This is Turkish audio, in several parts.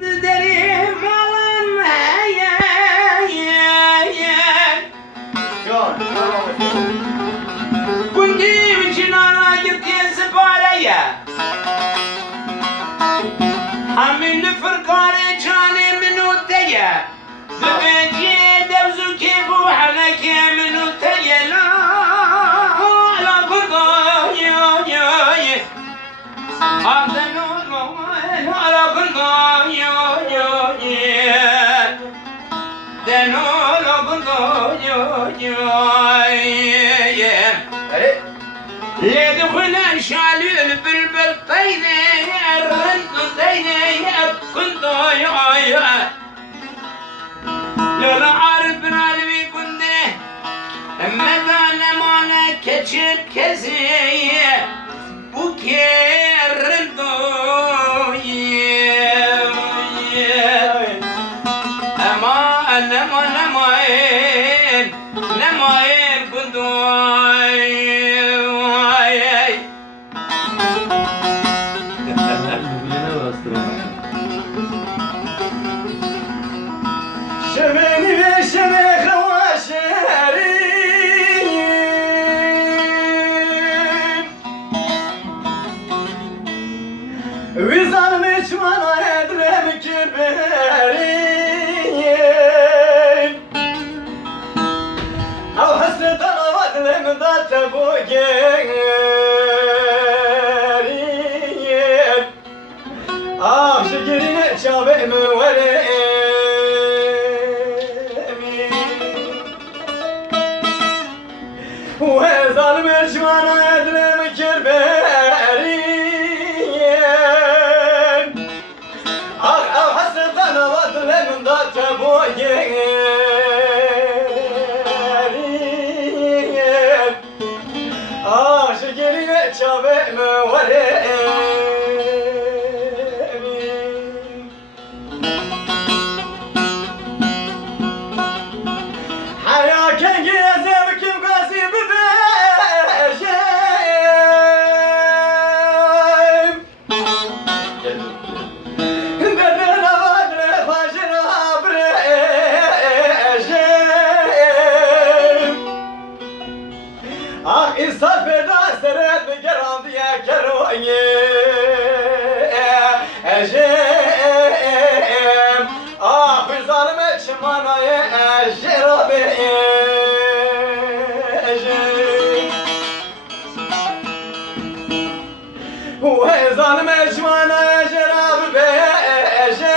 Derim alan John, Kundim için ana gittiğin sipareye Hamil fırkare cane minuteye Zübeciye devzu kefu haleke minuteye La kurda ya Adın olma la kurda ya Den la kurda ya يدخل شالي البلبل طيني الرند طيني كنت يا لولا عارفنا اللي كنت ماذا لما انا كتشب كزي وكير رندو لما كنتو شمني بشمخ وشارين وزار مش وانا ادرم كبرين او حسرة انا وادلم ذات ابوكين شجرين شابه مورين وظالم شوانا يدلم كربارين او حسرت انا وظلم ذات ابوكين شجرين شابه مورين İnsan feda seret mi geram diye keroye ejem bir zalime çimanaya ejerabe ejem ve zalime çimanaya ejerabe ejem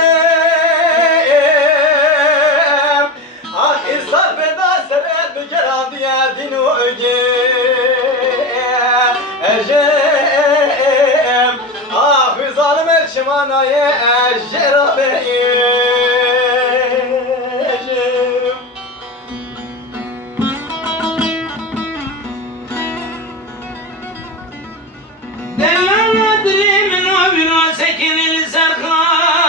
İnsan feda seret mi geram diye dinu ejem bir zalim elçimanaya ejerabe ejem دلنا أدري من وبن سكن الزرقاني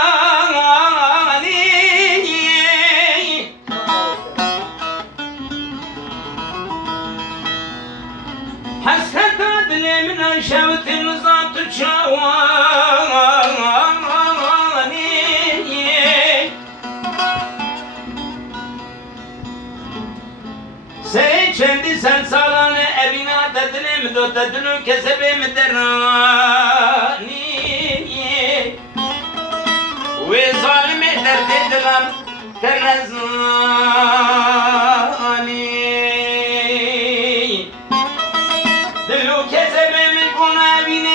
حسرت أدري من شوت الزات شواني سيشندي سلسالان أبينا تدلم دو تدلو كسبم دراني وظالم درد دلم تنزاني دلو كسبم كنا بيني